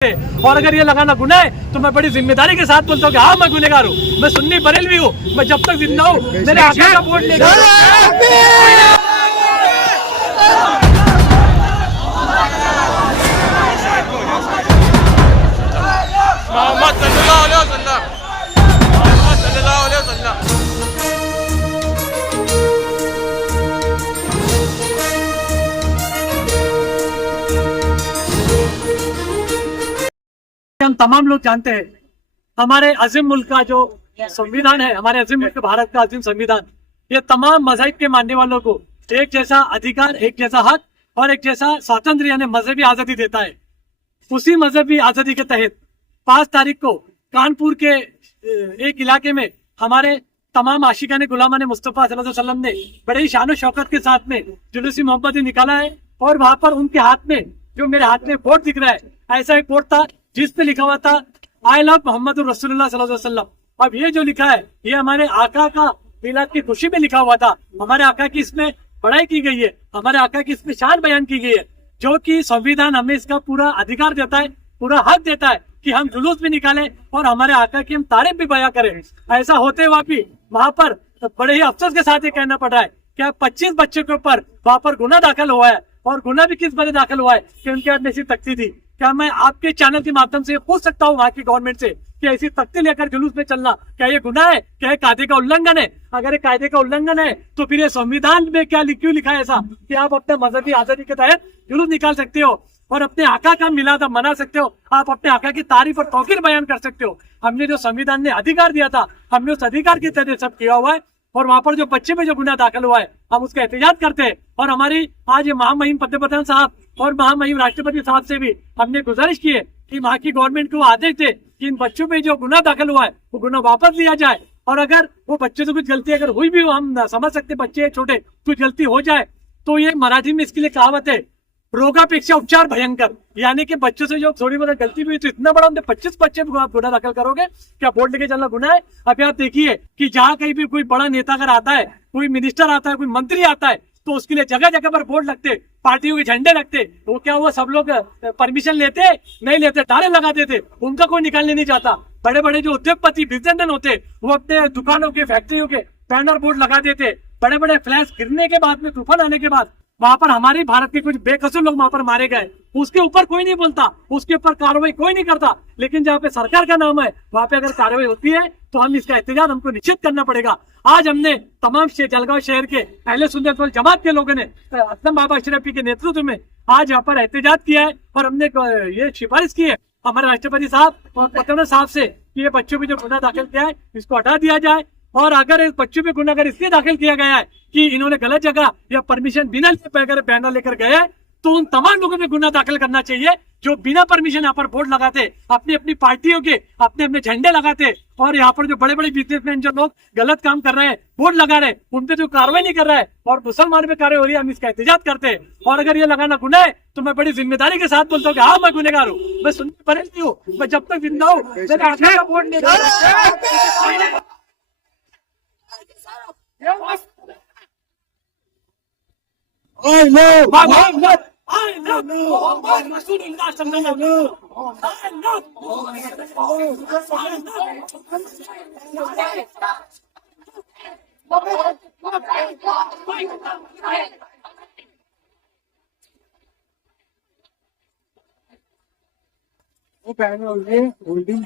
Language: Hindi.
और अगर ये लगाना गुनाह है तो मैं बड़ी जिम्मेदारी के साथ बोलता हूँ कि हाँ मैं गुनहगार हूँ। मैं सुन्नी बरेलवी हूँ। मैं जब तक जिंदा हूँ मेरे आका का वोट लेकर मोहम्मद सल्लल्लाहु अलैहि वसल्लम, मोहम्मद सल्लल्लाहु अलैहि वसल्लम। हम तमाम लोग जानते हैं हमारे अजीम मुल्क का जो संविधान है, हमारे अजीम मुल्क भारत का अजीम संविधान, ये तमाम मजहब के मानने वालों को एक जैसा अधिकार, एक जैसा हक और एक जैसा स्वातंत्र यानी मजहबी आजादी देता है। उसी मजहबी आजादी के तहत 5 तारीख को कानपुर के एक इलाके में हमारे तमाम आशिकाने गुलामाने मुस्तफ़ा सल्लल्लाहु अलैहि वसल्लम ने बड़े ही शान शौकत के साथ में जुलूसी मोहब्बत निकाला है। और वहां पर उनके हाथ में, जो मेरे हाथ में बोर्ड दिख रहा है, ऐसा एक बोर्ड था जिस पे लिखा हुआ था आई लव मोहम्मद रसूलुल्लाह सल्लल्लाहु अलैहि वसल्लम। अब ये जो लिखा है ये हमारे आका का मिलाद की खुशी में लिखा हुआ था। हमारे आका की इसमें बड़ाई की गई है, हमारे आका की इसमें शान बयान की गई है, जो कि संविधान हमें इसका पूरा अधिकार देता है, पूरा हक देता है कि हम जुलूस भी निकालें और हमारे आका की हम तारीफ भी बयां करें। ऐसा होते हुआ भी वहां पर बड़े ही अफसोस के साथ ये कहना पड़ रहा है कि 25 बच्चों के ऊपर वहां पर गुना दाखिल हुआ है। और गुना भी किस वजह दाखिल हुआ है कि उनके हाथ में ऐसी तख्ती थी। क्या मैं आपके चैनल के माध्यम से पूछ सकता हूँ वहां की गवर्नमेंट से कि ऐसी तख्ती लेकर जुलूस में चलना क्या ये गुनाह है, क्या ये कायदे का उल्लंघन है? अगर ये कायदे का उल्लंघन है तो फिर ये संविधान में क्या क्यों लिखा है ऐसा कि आप अपने मजहबी आजादी के तहत जुलूस निकाल सकते हो और अपने आका का मिलाद आप मना सकते हो, आप अपने आका की तारीफ और तौकीर बयान कर सकते हो। हमने जो संविधान ने अधिकार दिया था हमने उस अधिकार के तहत सब किया हुआ है। और वहां पर जो बच्चे में जो गुनाह दाखिल हुआ है हम उसका एहतजाज करते हैं। और हमारी आज ये महामहिम पंतप्रधान साहब और महामहिम राष्ट्रपति साहब से भी हमने गुजारिश की है कि वहाँ की गवर्नमेंट को आदेश दे कि इन बच्चों पे जो गुनाह दाखिल हुआ है वो गुनाह वापस लिया जाए। और अगर वो बच्चों से कुछ गलती अगर हुई भी हो, हम समझ सकते बच्चे छोटे, कुछ गलती हो जाए तो ये मराठी में इसके लिए कहावत है रोगापेक्षा उपचार भयंकर, यानी कि बच्चों से जो थोड़ी बहुत गलती भी हुई तो इतना बड़ा उनके 25 बच्चे आप गुनाह दाखिल करोगे, क्या वोट लेके चलना गुनाह है? अभी आप देखिए कि जहाँ कहीं भी कोई बड़ा नेता अगर आता है, कोई मिनिस्टर आता है, कोई मंत्री आता है तो उसके लिए जगह जगह पर बोर्ड लगते, पार्टियों के झंडे लगते। तो क्या हुआ, सब लोग परमिशन लेते नहीं लेते, ताले लगाते थे, उनका कोई निकालने नहीं जाता। बड़े बड़े जो उद्योगपति बिजनेसमैन होते वो अपने दुकानों के, फैक्ट्रियों के बैनर बोर्ड लगा देते। बड़े बड़े फ्लैश गिरने के बाद में, तूफान आने के बाद वहां पर हमारे भारत के कुछ बेकसूर लोग वहां पर मारे गए, उसके ऊपर कोई नहीं बोलता, उसके ऊपर कार्रवाई कोई नहीं करता। लेकिन जहाँ पे सरकार का नाम है वहां पे अगर कार्रवाई होती है तो हम इसका एहतजाज हमको निश्चित करना पड़ेगा। आज हमने तमाम जलगांव शहर के अहले सुन्नत वल जमात के लोगों ने असलम बाबा अशरफी के नेतृत्व में आज यहाँ पर एहतजाज किया है। और हमने ये सिफारिश की है हमारे राष्ट्रपति साहब और पटना साहब से कि ये बच्चों पे जो गुनाह दाखिल किया है इसको हटा दिया जाए। और अगर इस बच्चों पे गुनाह अगर इसलिए दाखिल किया गया है कि इन्होंने गलत जगह या परमिशन बिना लिए अगर बैनर लेकर गए हैं तो उन तमाम लोगों पे गुनाह दाखिल करना चाहिए जो बिना परमिशन यहाँ पर बोर्ड लगाते, अपनी अपनी पार्टियों के अपने अपने झंडे लगाते। और यहाँ पर जो बड़े बड़े बिजनेसमैन जो लोग गलत काम कर रहे हैं, बोर्ड लगा रहे हैं, उन पे जो कार्रवाई नहीं कर रहा है और मुसलमान पे कार्रवाई हो रही है, हम इसका एहतजाज करते हैं। और अगर ये लगाना गुनाह है तो मैं बड़ी जिम्मेदारी के साथ बोलता हूँ कि हाँ मैं गुनहगार हूँ, मैं सुन्नी बरेलवी हूँ, मैं जब तक जिंदा हूँ मेरे आका का वोट नहीं I love Muhammad. I love Muhammad Rasulullah sallallahu alaihi wasallam. वो पहने हुए होल्डिंग